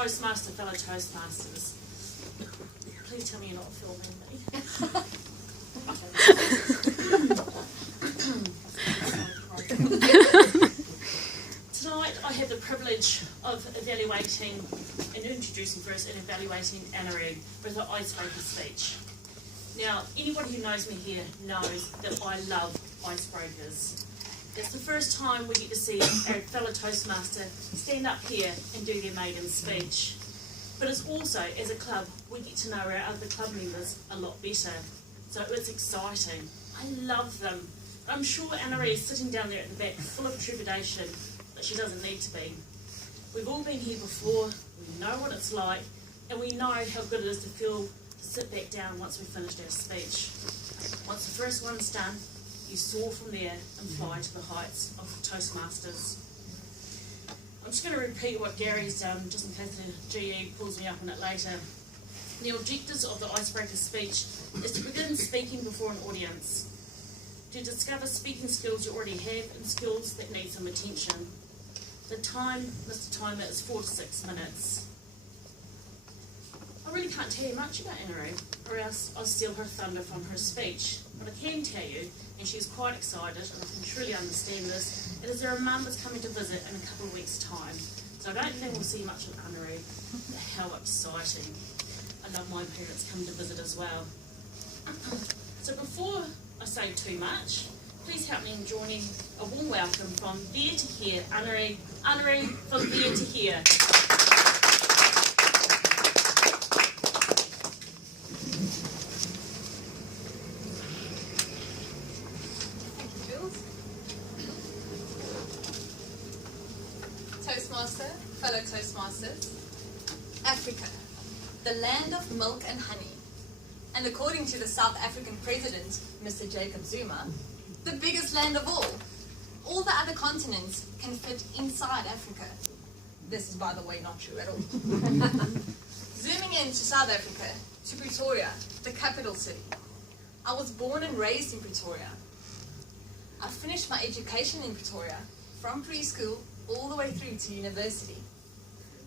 Toastmaster, fellow Toastmasters. Please tell me you're not filming me. Tonight I have the privilege of evaluating and introducing first and evaluating Anneri with her icebreaker speech. Now, anybody who knows me here knows that I love icebreakers. It's the first time we get to see our fellow Toastmaster stand up here and do their maiden speech. But it's also, as a club, we get to know our other club members a lot better. So it's exciting. I love them. I'm sure Anneri is sitting down there at the back full of trepidation, but she doesn't need to be. We've all been here before, we know what it's like, and we know how good it is to sit back down once we've finished our speech. Once the first one's done, you soar from there and fly to the heights of Toastmasters. I'm just going to repeat what Gary's done, just in case the GE pulls me up on it later. The objectives of the icebreaker speech is to begin speaking before an audience, to discover speaking skills you already have and skills that need some attention. The time, Mr. Timer, is 4 to 6 minutes. I really can't tell you much about Anneri, or else I'll steal her thunder from her speech. But I can tell you, and she's quite excited, and I can truly understand this, it is her mum that's coming to visit in a couple of weeks' time. So I don't think we'll see much of Anneri. How exciting. I love my parents coming to visit as well. So before I say too much, please help me in joining a warm welcome from there to here, Anneri. Anneri, from there to here. Toastmaster, fellow Toastmasters, Africa, the land of milk and honey, and according to the South African President, Mr. Jacob Zuma, the biggest land of all. All the other continents can fit inside Africa. This is, by the way, not true at all. Zooming into South Africa, to Pretoria, the capital city. I was born and raised in Pretoria. I finished my education in Pretoria, from preschool all the way through to university.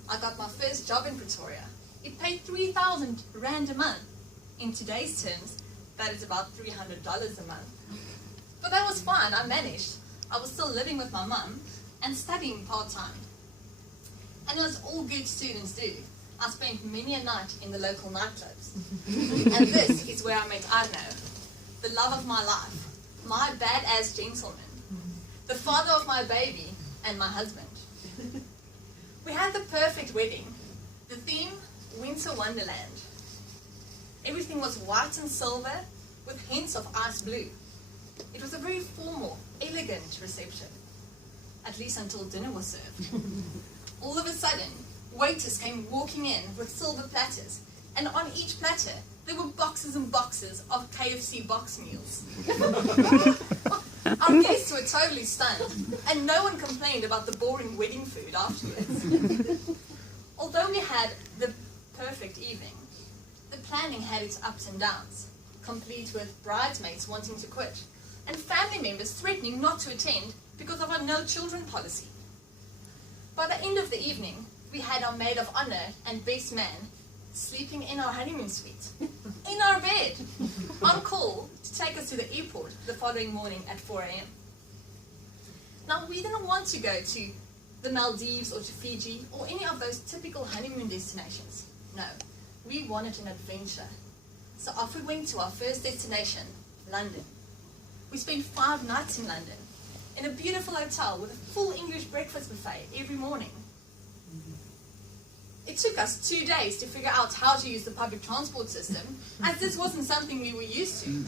I got my first job in Pretoria. It paid 3,000 Rand a month. In today's terms, that is about $300 a month. But that was fine, I managed. I was still living with my mum and studying part-time. And as all good students do, I spent many a night in the local nightclubs. And this is where I met Arno, the love of my life, my badass gentleman, the father of my baby, and my husband. We had the perfect wedding. The theme, Winter Wonderland. Everything was white and silver with hints of ice blue. It was a very formal, elegant reception. At least until dinner was served. All of a sudden, waiters came walking in with silver platters, and on each platter there were boxes and boxes of KFC box meals. Our guests were totally stunned, and no one complained about the boring wedding food afterwards. Although we had the perfect evening, the planning had its ups and downs, complete with bridesmaids wanting to quit, and family members threatening not to attend because of our no children policy. By the end of the evening, we had our maid of honor and best man sleeping in our honeymoon suite, in our bed, on call to take us to the airport the following morning at 4 a.m. Now, we didn't want to go to the Maldives or to Fiji or any of those typical honeymoon destinations. No, we wanted an adventure. So off we went to our first destination, London. We spent 5 nights in London, in a beautiful hotel with a full English breakfast buffet every morning. It took us 2 days to figure out how to use the public transport system, as this wasn't something we were used to.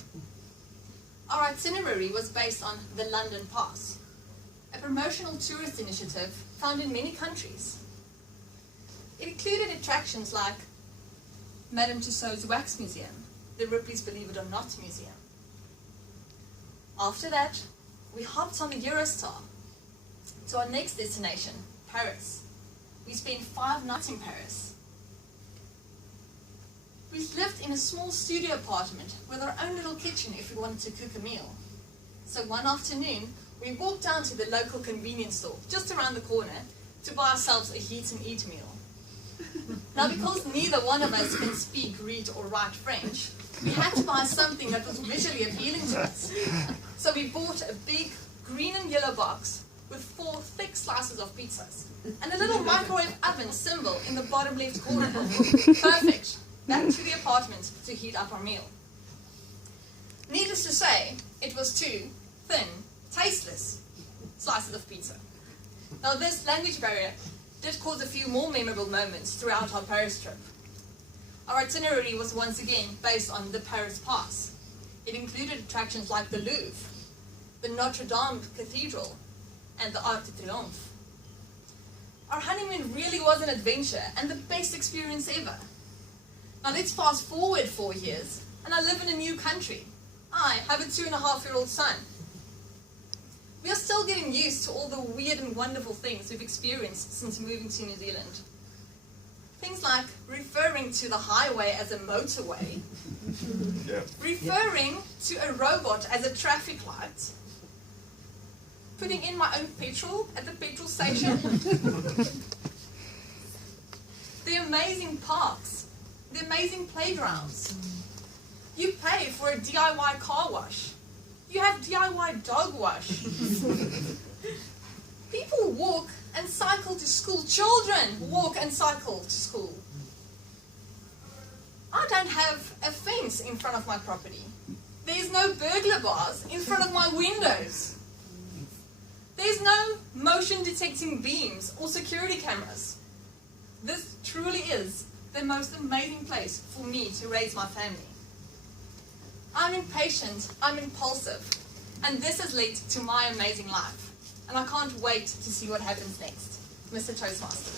Our itinerary was based on the London Pass, a promotional tourist initiative found in many countries. It included attractions like Madame Tussauds Wax Museum, the Ripley's Believe It or Not Museum. After that, we hopped on the Eurostar to our next destination, Paris. We spent 5 nights in Paris. We lived in a small studio apartment with our own little kitchen if we wanted to cook a meal. So one afternoon, we walked down to the local convenience store, just around the corner, to buy ourselves a heat and eat meal. Now, because neither one of us can speak, read, or write French, we had to buy something that was visually appealing to us. So we bought a big green and yellow box with 4 thick slices of pizzas and a little microwave oven symbol in the bottom left corner. Perfect. Back to the apartment to heat up our meal. Needless to say, it was 2 thin, tasteless slices of pizza. Now, this language barrier did cause a few more memorable moments throughout our Paris trip. Our itinerary was once again based on the Paris Pass. It included attractions like the Louvre, the Notre Dame Cathedral, and the Arc de Triomphe. Our honeymoon really was an adventure and the best experience ever. Now let's fast forward 4 years, and I live in a new country. I have a 2.5-year-old son. We are still getting used to all the weird and wonderful things we've experienced since moving to New Zealand. Things like referring to the highway as a motorway, referring to a robot as a traffic light, putting in my own petrol at the petrol station, the amazing parks, the amazing playgrounds. You pay for a DIY car wash. You have DIY dog wash. People walk and cycle to school. Children walk and cycle to school. I don't have a fence in front of my property. There's no burglar bars in front of my windows. There's no motion detecting beams or security cameras. This truly is the most amazing place for me to raise my family. I'm impatient, I'm impulsive, and this has led to my amazing life. And I can't wait to see what happens next. Mr. Toastmaster.